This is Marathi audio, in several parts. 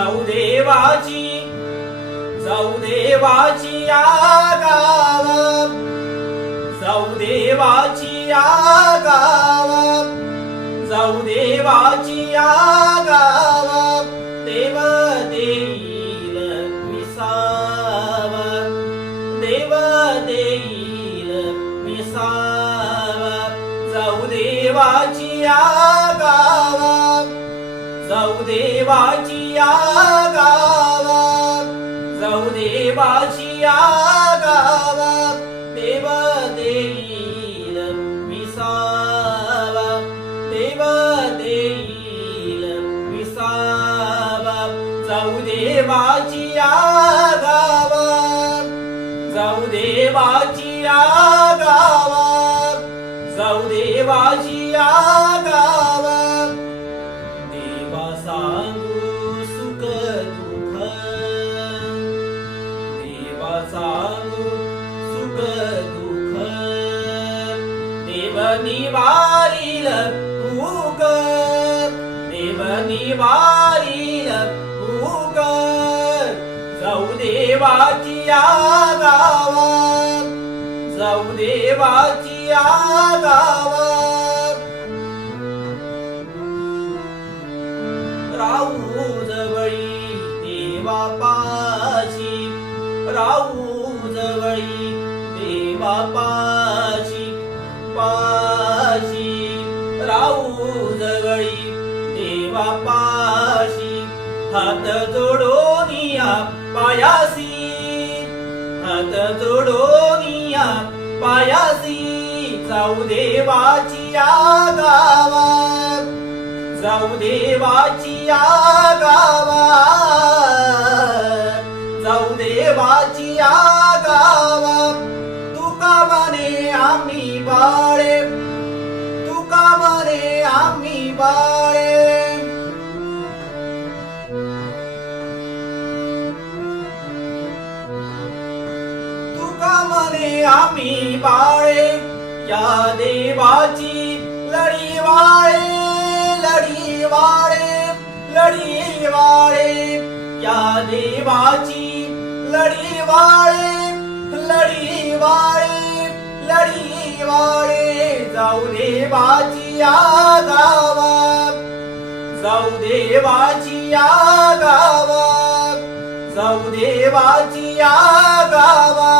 जाऊ देवाची जाऊ देवाची या गाव जाऊ देवाची या गाव जाऊ देवाची या गाव देव देईल विसाव देव देईल विसाव जाऊ देवाची या गाव जाऊ देवाची या गाव जाऊ देवाची या गाव देव देईल विसावा. देव देईल विसावा. जाऊ देवाची या गाव जाऊ देवाची या जाऊ देवाची या निवारील भूक. देव निवारील भूक. जाऊ देवाची या गावात जाऊ देवाची या गावात राहू जवळी देवा पाशी राहू जवळी देवा पा बापाशी हात जोडून या पायासी हात जोडून या पायासी जाऊ देवाची या गावात. जाऊ देवाची या गावात. जाऊ देवाची या आम्ही बाळे या देवाची लढी वाळे लढी वाळे लढी वाळे. या देवाची लढी वाळे लढी वाळे लढी वाळे. जाऊ देवाची या गावा जाऊ देवाची या गावा जाऊ देवाची या गावा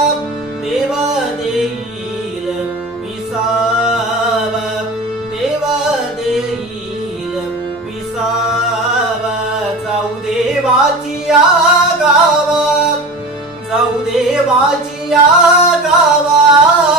या गावात जाऊ देवाची या गावात.